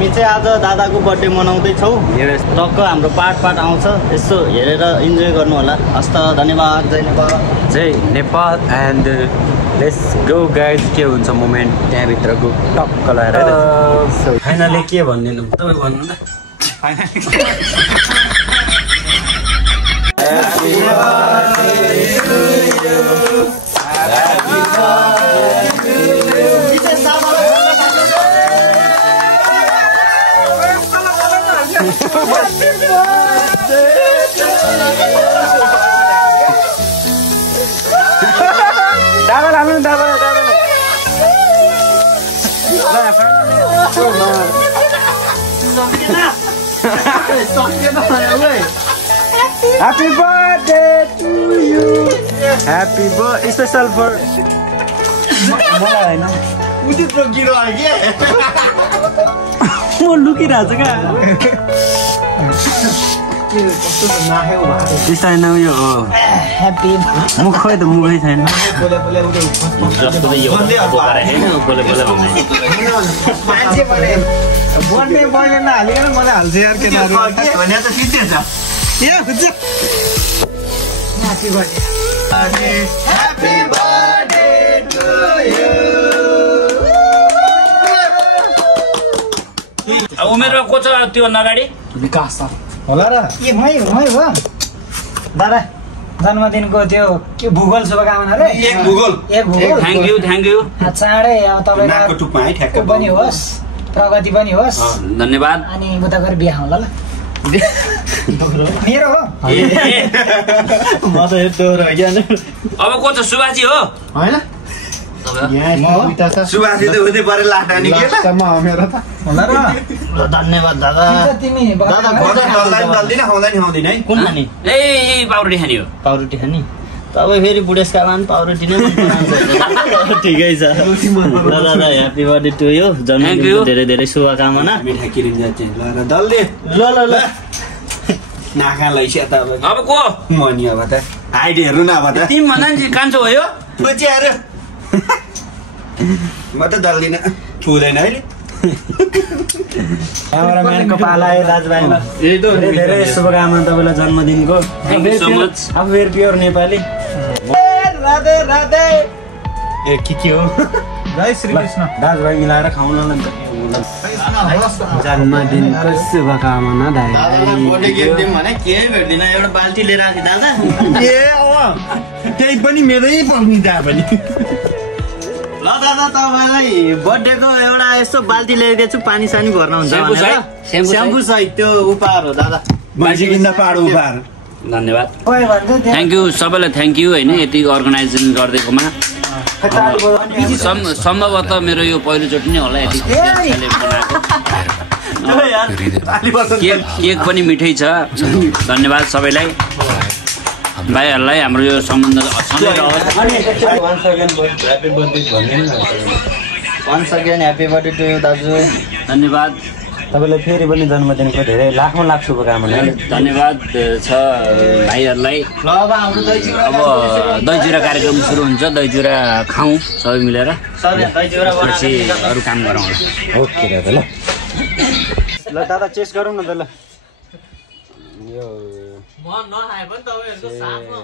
हामी चाहिँ आज दादाको बर्थडे मनाउँदै छौँ। टक्क हाम्रो पार्ट आउँछ, यसो हेरेर इन्जोय गर्नु होला। हस्त धन्यवाद। जय नेपाल। जय Nepal. And let's go guys. के हुन्छ मोमेन्ट त्यहाँभित्रको टक्क लगाएर फाइनली के भनिदिनु तपाईँ भन्नु त। Happy birthday to you. Happy birthday to you. Happy birthday to you. Happy birthday special for मलाई हैन उति रोकिरो आयो के म लुकिरहेको छु क्या कस्तो नाहेउ भएको त्यसैन यो हो ह्यापी मुख खोइ त मुखै छैन बोले बोले उले जस्तो त यो बोकारे हैन बोले बोले भन्ने मान्छे भने बर्थडे बर्थडे नहालिकन मलाई हाल्छ यार के भने त सिधै छ या हुन्छ happy birthday happy birthday to you उमेरमा को छ त्यो नगाडी विकास होला र ए मै हो दादा जन्मदिनको त्यो के भूगोल शुभकामना रे एक भूगोल थ्यांक यू चाँडै अब तपाईको टुप्पा है ठ्याक्क पनि होस् प्रगति पनि होस् धन्यवाद अनि उता गएर बिहा होला ल मेरो हो म त यस्तो हैन अब को छ सुभाजी हो हैन सुभाषी त उतै परे लाटा नि के ल मेरो त होला र धन्यवाद दादा तिमी दादा खोजा दल्दिन खाउँदैन है कुन खानी ए पाउरोटी खानी हो पाउरोटी खानी तपाईँ फेरि बुढेसकालमा पाउरोटी नै मन पराउँछ ठिकै छ ल दादा ह्यापी बर्थडे टु यु जन्मदिनको धेरै धेरै शुभकामना मिठा किरिम जान्छ ल दल्दे ल नाखा लैछ त अब को म नि अब त आइडी हेर्नु न अब त तिमी भन्दा नि कान्छो हो यो बुझ्याएर म त दल्दिन छुदैन अहिले क्यामेराम्यानको पाला है दाजुभाइलाई धेरै धेरै शुभकामना तपाईँलाई जन्मदिनको थ्याङ्क यू सो मच अब फेरि प्योर नेपाली राधे राधे ए के हो जय श्री कृष्ण दाजुभाइ मिलाएर खाउन न जन्मदिनको शुभकामना दाइ बर्थडे गिफ्ट दिउँ भने केही भेट्दिन एउटा बाल्टी लिएर आएको दादा ए अब त्यही पनि मेरै पर्ने दा पनि ल दादा तपाईलाई बर्थडेको एउटा यस्तो बाल्टी ल्याइदिएछु पानी सानी भर्न हुन्छ स्याम्पू सहित त्यो उपहार हो दादा मान्छे किन्दा पाडो उपहार धन्यवाद थ्याङ्क यू सबैलाई थ्याङ्क यू होइन यति अर्गनाइजेसन गरिदिएकोमा सम्भवतः मेरो यो पहिलोचोटि नै होला यति केक पनि मिठै छ धन्यवाद सबैलाई भाइहरूलाई हाम्रो यो सम्बन्ध once again happy birthday to you दाजु धन्यवाद तपाईँलाई फेरि पनि जन्मदिनको धेरै लाखौँ लाख शुभकामना धन्यवाद छ भाइहरूलाई अब दही चिउरा कार्यक्रम सुरु हुन्छ दही चिउरा खाउँ सबै मिलेर पछि अरू काम गरौँ ओके दादा ल दादा चेस्ट गरौँ न त ल यो म नखाए पनि तपाईहरुको साथमा